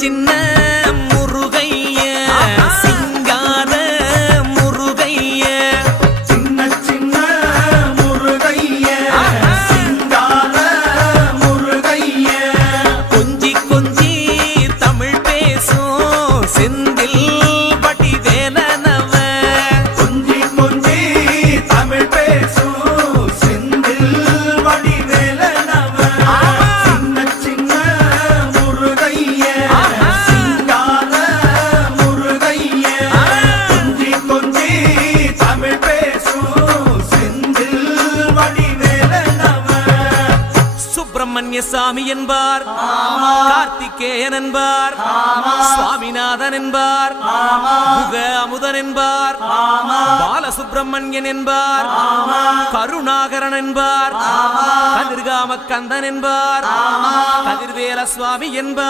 சின்ன முருகைய சிங்கார முருகைய சின்ன சின்ன முருகைய சிங்கார முருகைய கொஞ்சி கொஞ்சி தமிழ் பேசும் செந்தில் வடிவேலனவ கொஞ்சி கொஞ்சி தமிழ் பேசும் செந்தில் வடிவேலனவ சின்ன சின்ன முருகைய சிங்கார முருகைய கொஞ்சி கொஞ்சி தமிழ் பேசும் செந்தில் வடிவேலனவ சுப்பிரமணிய சாமி என்பார், கார்த்திகேயன் என்பார், சுவாமிநாதன் என்பார், முக அமுதன் என்பார், பாலசுப்பிரமணியன் என்பார், கருணாகரன் என்பார், கதிர்காம கந்தன் என்பார், கதிர்வேல சுவாமி என்பார்.